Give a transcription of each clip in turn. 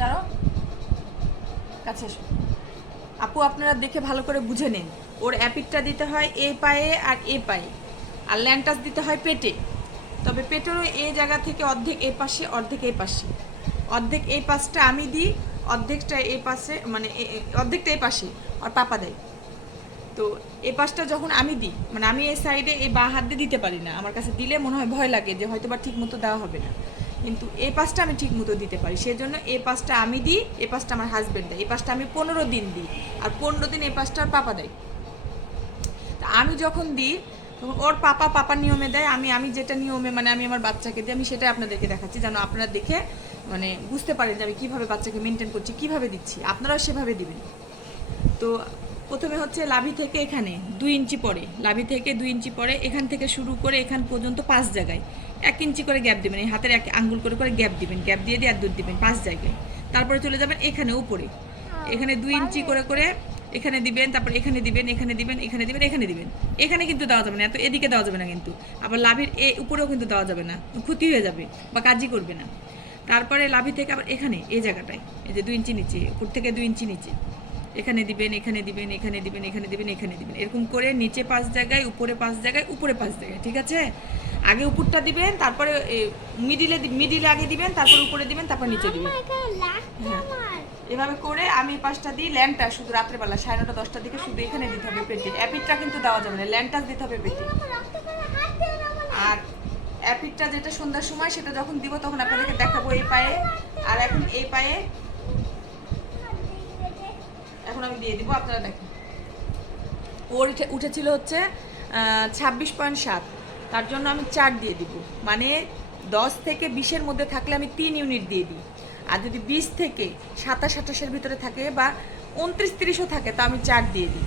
চারো কাছে এসো। আপু, আপনারা দেখে ভালো করে বুঝে নিন। ওর অ্যাপিকটা দিতে হয় এ পায়ে আর এ পায়ে। আর ল্যান্টাস দিতে হয় পেটে। তবে পেটেরও এই জায়গা থেকে অর্ধেক এ পাশে, অর্ধেক এই পাশে। অর্ধেক এই পাশটা আমি দিই, অর্ধেকটা এ পাশে মানে এ- এ- অর্ধেকটা এই পাশে আর পাপা দেয়। তো এ পাশটা যখন আমি দিই মানে আমি এই সাইডে এই বা হাত দিয়ে দিতে পারি না, আমার কাছে দিলে মনে হয় ভয় লাগে যে হয়তো বা ঠিক মতো দেওয়া হবে না। কিন্তু এই পাশটা আমি ঠিক মতো দিতে পারি। সেই জন্য এই পাশটা আমি দিই এই পাশটা আমার হাজব্যান্ড দেয়। এই পাশটা আমি পনেরো দিন দিই। আর পনেরো দিন এই আর পাপা দেয়। তা আমি যখন দিই, তখন ওর পাপা পাপার নিয়মে দেয়, আমি আমি যেটা নিয়মে মানে আমি আমার বাচ্চাকে দিই, আমি সেটাই আপনাদেরকে দেখাচ্ছি যেন আপনারা দেখে মানে বুঝতে পারেন যে আমি কীভাবে বাচ্চাকে মেনটেন করছি, কীভাবে দিচ্ছি। আপনারাও সেভাবে দিবেন। তো প্রথমে হচ্ছে লাভি থেকে এখানে দুই ইঞ্চি পরে লাভি থেকে দুই ইঞ্চি পরে এখান থেকে শুরু করে এখান পর্যন্ত পাঁচ জায়গায়। এক ইঞ্চি করে গ্যাপ দিবেন এই হাতের এক আঙ্গুল করে করে গ্যাপ দিবেন গ্যাপ দিয়ে দিয়ে আর দুধ দিবেন পাঁচ জায়গায়। তারপরে চলে যাবেন এখানে উপরে। এখানে দুই ইঞ্চি করে করে এখানে দিবেন তারপর এখানে দিবেন এখানে দিবেন এখানে দিবেন এখানে দিবেন। এখানে কিন্তু দেওয়া যাবে না এত এদিকে দেওয়া যাবে না কিন্তু। আবার লাভির এ উপরেও কিন্তু দেওয়া যাবে না ক্ষতি হয়ে যাবে বা কাজই করবে না। তারপরে লাভি থেকে আবার এখানে এই জায়গাটায় এই যে দুই ইঞ্চি নিচে উপর থেকে দুই ইঞ্চি নিচে। এখানে দিবেন এখানে দিবেন এখানে দিবেন এখানে দিবেন এখানে দিবেন। এরকম করে নিচে পাঁচ জায়গায় উপরে পাঁচ জায়গায় উপরে পাঁচ জায়গায় ঠিক আছে? আগে উপরটা দিবেন তারপরে মিডিলে মিডিলে আগে দিবেন তারপর উপরে দিবেন তারপর নিচে দিবেন। হ্যাঁ। এভাবে করে আমি পাঁচটা দিই ল্যান্ডটা শুধু রাত্রেবেলা সাড়ে নটা দশটার দিকে শুধু এখানে দিতে হবে পেটে। অ্যাপিটটা কিন্তু দেওয়া যাবে না ল্যান্ডটা দিতে হবে পেটে। আর অ্যাপিটটা যেটা সন্ধ্যার সময় সেটা যখন দিব তখন আপনাদেরকে দেখাবো এই পায়ে। আর এখন এই পায়ে এখন আমি দিয়ে দিব, আপনারা দেখেন। ওর উঠেছিল হচ্ছে ছাব্বিশ পয়েন্ট সাত। তার জন্য আমি চার দিয়ে দিব। মানে দশ থেকে বিশের মধ্যে থাকলে আমি তিন ইউনিট দিয়ে দিই। আর যদি বিশ থেকে সাতাশ, আঠাশের ভিতরে থাকে বা উনত্রিশ, তিরিশও থাকে, তা আমি চার দিয়ে দিই।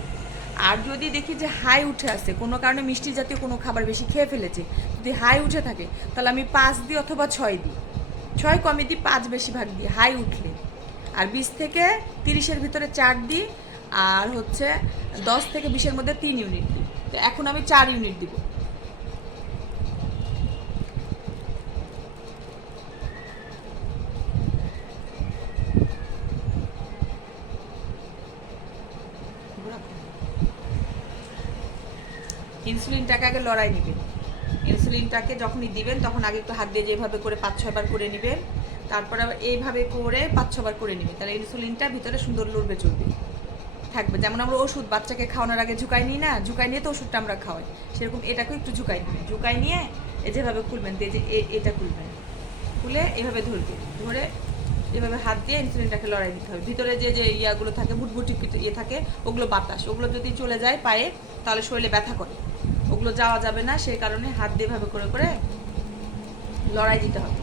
আর যদি দেখি যে হাই উঠে আসে কোনো কারণে মিষ্টি জাতীয় কোনো খাবার বেশি খেয়ে ফেলেছে, যদি হাই উঠে থাকে, তাহলে আমি পাঁচ দিই অথবা ছয় দিই। ছয় কমে দিই, পাঁচ বেশিরভাগ দিই, হাই উঠলে। আর বিশ থেকে তিরিশের ভিতরে চার দিই আর হচ্ছে দশ থেকে বিশের মধ্যে তিন ইউনিট দিই তো এখন আমি চার ইউনিট দিব। ইনসুলিনটাকে আগে লড়াই নেবেন। ইনসুলিনটাকে যখনই দিবেন, তখন আগে একটু হাত দিয়ে যেভাবে করে পাঁচ ছয়বার করে নেবেন। তারপর এইভাবে করে পাঁচ ছবার করে নেবেন তাহলে ইনসুলিনটা ভিতরে সুন্দর লড়বে চলবে থাকবে। যেমন আমরা ওষুধ বাচ্চাকে খাওয়ানোর আগে ঝুঁকাই নিই না, ঝুঁকাই নিয়ে তো ওষুধটা আমরা খাওয়াই। সেরকম এটাকেও একটু ঝুঁকাই নেবেন ঝুঁকাই নিয়ে এ যেভাবে খুলবেন, দিয়ে যে এটা খুলবেন। খুলে এভাবে ধরবে। ধরে এভাবে হাত দিয়ে ইনসুলিনটাকে লড়াই দিতে হবে। ভিতরে যে যে ইয়াগুলো থাকে বুটবুটি ইয়ে থাকে, ওগুলো বাতাস। ওগুলো যদি চলে যায় পায়ে, তাহলে শরীরে ব্যথা করে। ওগুলো যাওয়া যাবে না সেই কারণে হাত দিয়ে এভাবে করে করে লড়াই দিতে হবে।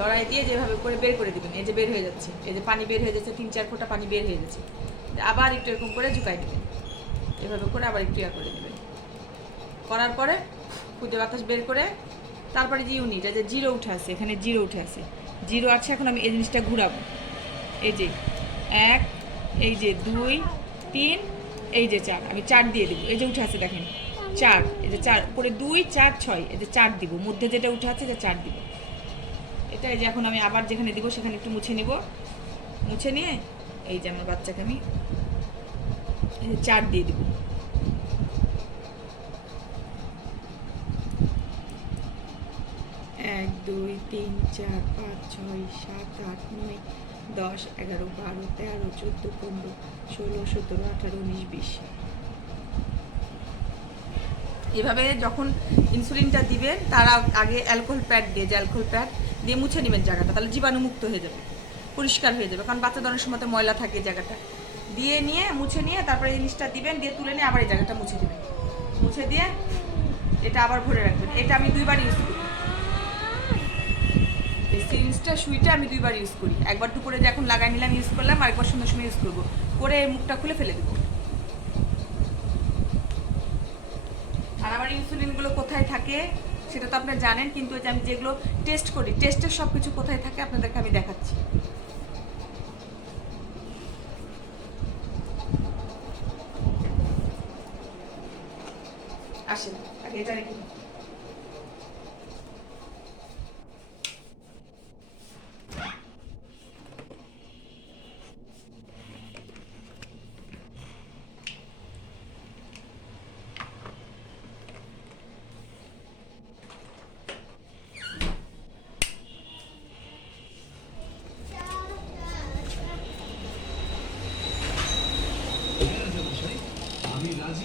লড়াই দিয়ে যেভাবে করে বের করে দিবেন, এই যে বের হয়ে যাচ্ছে, এই যে পানি বের হয়ে যাচ্ছে, তিন চার ফোঁটা পানি বের হয়ে যাচ্ছে। আবার একটু এরকম করে ঝুঁকাই দেবেন এভাবে করে আবার একটু করে দেবেন করার পরে খুদে বাতাস বের করে তারপরে যে ইউনিট এই যে জিরো উঠে আছে, এখানে জিরো উঠে আছে। জিরো আছে, এখন আমি এই জিনিসটা ঘুরাবো। এই যে এক, এই যে দুই, তিন, এই যে চার, আমি চার দিয়ে দিব। এই যে উঠে আছে দেখেন, চার, এই যে চার, উপরে দুই, চার, ছয়, এই যে চার দিব। মধ্যে যেটা উঠে আছে যে চার দিব। এটা এই যে এখন আমি আবার যেখানে দিব সেখানে একটু মুছে নিব। মুছে নিয়ে এই যে আমার বাচ্চাকে আমি চার দিয়ে দিব। এক, দুই, তিন, চার, পাঁচ, ছয়, সাত, আট, নয়, দশ, এগারো, বারো, তেরো, চোদ্দ, পনেরো, ষোলো, সতেরো, আঠারো, উনিশ, বিশ। এভাবে যখন ইনসুলিনটা দিবেন তার আগ- অ্যালকোহল প্যাড দিয়ে, যে অ্যালকোহল প্যাড দিয়ে মুছে নেবেন জায়গাটা, তাহলে জীবাণুমুক্ত হয়ে যাবে, পরিষ্কার হয়ে যাবে। কারণ বাচ্চা ধরনের সময় ময়লা থাকে জায়গাটা। দিয়ে নিয়ে, মুছে নিয়ে, তারপরে জিনিসটা দিবেন, দিয়ে তুলে নিয়ে আবার এই জায়গাটা মুছে দেবেন। মুছে দিয়ে এটা আবার ভরে রাখবেন। এটা আমি দুইবার ইউজ করি। এই সিরিঞ্জটা, সুইটা আমি দুইবার ইউজ করি। একবার দুপুরে যে এখন লাগাই নিলাম ইউজ করলাম, আরেকবার সন্ধ্যার সময় ইউজ করব। করে মুখটা খুলে ফেলে দেবো। আর আমার ইনসুলিনগুলো কোথায় থাকে? সেটা তো আপনারা জানেন, কিন্তু যে আমি যেগুলো টেস্ট করি টেস্টের সব কিছু কোথায় থাকে আপনাদেরকে আমি দেখাচ্ছি। আসেন, আগে এটা রেখে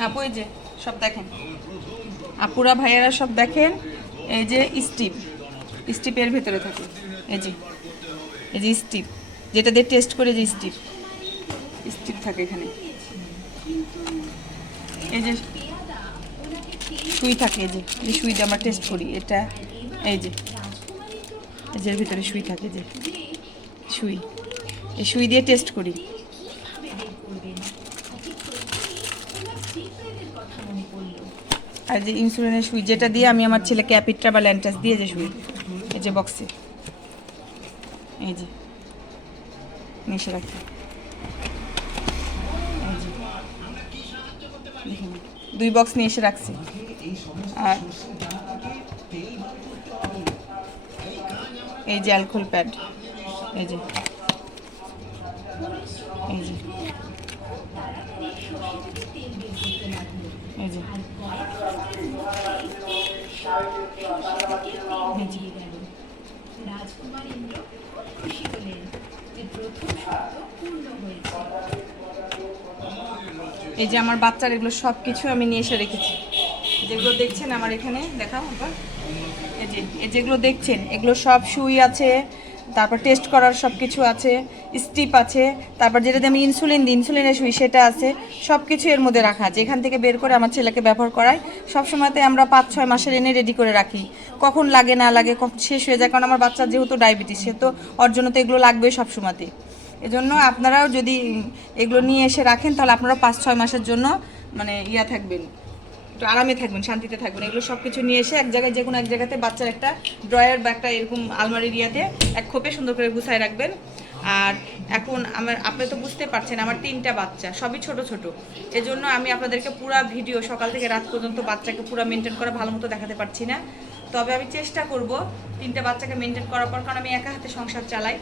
আপু, এই যে সব দেখেন। আপুরা, ভাইয়ারা সব দেখেন, এই যে স্টিপ। স্টিপের ভেতরে থাকে। এই যে এই যে স্টিপ। যেটা দিয়ে টেস্ট করে যে স্টিপ। স্টিপ থাকে এখানে। এই যে সুই থাকে, এই যে, এই সুই দিয়ে আমরা টেস্ট করি। এটা, এই যে এই যে ভিতরে সুই থাকে, যে সুই। এই সুই দিয়ে টেস্ট করি। আর যে ইনসুলিনের সুই, যেটা দিয়ে আমি আমার ছেলেকে অ্যাপিট্রা বা ল্যান্টাস দিয়ে যে সুই, এই যে বক্সে এই যে। মিশে রাখি। দুই বক্স নিয়ে এসে রাখছি। আর এই যে অ্যালকোহল প্যাড এই যে। এই যে। এই যে। আমার বাচ্চার এগুলো সব কিছু আমি নিয়ে এসে রেখেছি। যেগুলো দেখছেন আমার এখানে, দেখাও। এই যে, এই যেগুলো দেখছেন, এগুলো সব সুই আছে তারপর টেস্ট করার সব কিছু আছে স্টিপ আছে, তারপর যেটা আমি ইনসুলিন দিই ইনসুলিনের সুই সেটা আছে সব কিছু এর মধ্যে রাখা আছে। এখান থেকে বের করে আমার ছেলেকে ব্যবহার করাই। সব সময়তে আমরা পাঁচ ছয় মাসের এনে রেডি করে রাখি। কখন লাগে, না লাগে, কখন শেষ হয়ে যায়, কারণ আমার বাচ্চার যেহেতু ডায়াবেটিস সে তো ওর জন্য তো এগুলো লাগবে সব সময়তে এজন্য আপনারাও যদি এগুলো নিয়ে এসে রাখেন, তাহলে আপনারা পাঁচ ছয় মাসের জন্য মানে ইয়া থাকবেন। একটু আরামে থাকবেন, শান্তিতে থাকবেন। এগুলো সব কিছু নিয়ে এসে এক জায়গায় যে কোনো এক জায়গাতে বাচ্চার একটা ড্রয়ার বা একটা এরকম আলমারির ইয়াতে এক খোপে সুন্দর করে গুছায় রাখবেন। আর এখন আমার, আপনি তো বুঝতে পারছেন, আমার তিনটা বাচ্চা, সবই ছোট ছোট। এজন্য আমি আপনাদেরকে পুরো ভিডিও সকাল থেকে রাত পর্যন্ত বাচ্চাকে পুরো মেনটেন করা ভালো মতো দেখাতে পারছি না। তবে আমি চেষ্টা করব তিনটা বাচ্চাকে মেনটেন করার পর, কারণ আমি একা হাতে সংসার চালাই।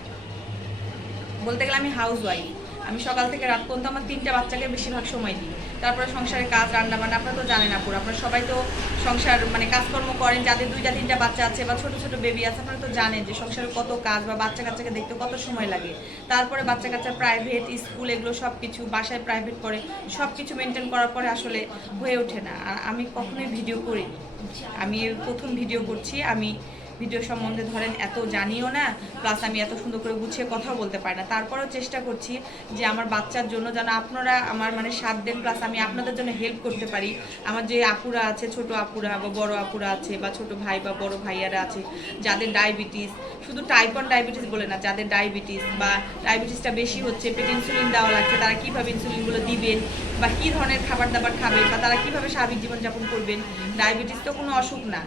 বলতে গেলে আমি হাউস ওয়াইফ আমি সকাল থেকে রাত পর্যন্ত আমার তিনটা বাচ্চাকে বেশিরভাগ সময় দিই। তারপরে সংসারের কাজ রান্না বান্না আপনারা তো জানেন আপুর, আপনারা সবাই তো সংসার মানে কাজকর্ম করেন, যাদের দুইটা, তিনটা বাচ্চা আছে বা ছোট ছোট বেবি আছে, আপনারা তো জানেন যে সংসারের কত কাজ বা বাচ্চা কাচ্চাকে দেখতে কত সময় লাগে। তারপরে বাচ্চা কাচ্চা প্রাইভেট স্কুল এগুলো সব কিছু বাসায় প্রাইভেট করে সব কিছু মেনটেন করার পরে আসলে হয়ে ওঠে না। আর আমি কখনোই ভিডিও করি আমি প্রথম ভিডিও করছি, আমি ভিডিও সম্বন্ধে ধরেন এত জানিও না প্লাস আমি এত সুন্দর করে গুছিয়ে কথা বলতে পারি না। তারপরেও চেষ্টা করছি যে আমার বাচ্চার জন্য যেন আপনারা আমার মানে সাথ দেন প্লাস আমি আপনাদের জন্য হেল্প করতে পারি। আমার যে আপুরা আছে, ছোট আপুরা বা বড় আপুরা আছে বা ছোট ভাই বা বড় ভাইয়ারা আছে, যাদের ডায়াবেটিস শুধু টাইপ ওয়ান ডায়াবেটিস বলে না, যাদের ডায়াবেটিস বা ডায়াবেটিসটা বেশি হচ্ছে, পেটে ইনসুলিন দেওয়া লাগছে, তারা কীভাবে ইনসুলিনগুলো দিবেন বা কী ধরনের খাবার দাবার খাবেন বা তারা কীভাবে স্বাভাবিক জীবনযাপন করবেন ডায়াবেটিস তো কোনো অসুখ না।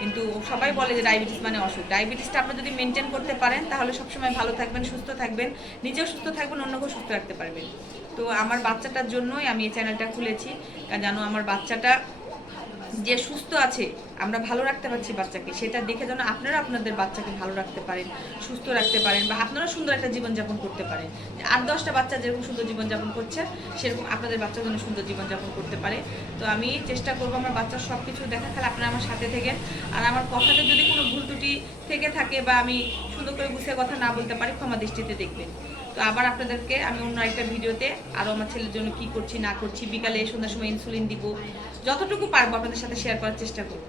কিন্তু সবাই বলে যে ডায়াবেটিস মানে অসুখ। ডায়াবেটিসটা আপনি যদি মেনটেন করতে পারেন, তাহলে সবসময় ভালো থাকবেন, সুস্থ থাকবেন, নিজেও সুস্থ থাকবেন, অন্যকেও সুস্থ রাখতে পারবেন। তো আমার বাচ্চাটার জন্যই আমি এই চ্যানেলটা খুলেছি। জানো, আমার বাচ্চাটা যে সুস্থ আছে আমরা ভালো রাখতে পারছি বাচ্চাকে, সেটা দেখে যেন আপনারা আপনাদের বাচ্চাকে ভালো রাখতে পারেন, সুস্থ রাখতে পারেন বা আপনারা সুন্দর একটা জীবনযাপন করতে পারেন। আর দশটা বাচ্চা যেরকম সুন্দর জীবনযাপন করছে, সেরকম আপনাদের বাচ্চা যেন সুন্দর জীবনযাপন করতে পারে। তো আমি চেষ্টা করব আমার বাচ্চার সব কিছু দেখা, তাহলে আপনারা আমার সাথে থেকেন। আর আমার কথাতে যদি কোনো ভুল ত্রুটি থেকে থাকে বা আমি সুন্দর করে গুছিয়ে কথা না বলতে পারি, ক্ষমা দৃষ্টিতে দেখবেন। তো আবার আপনাদেরকে আমি অন্য একটা ভিডিওতে আরও আমার ছেলের জন্য কি করছি, না করছি, বিকালে সন্ধ্যার সময় ইনসুলিন দিব, যতটুকু পারব আপনাদের সাথে শেয়ার করার চেষ্টা করব।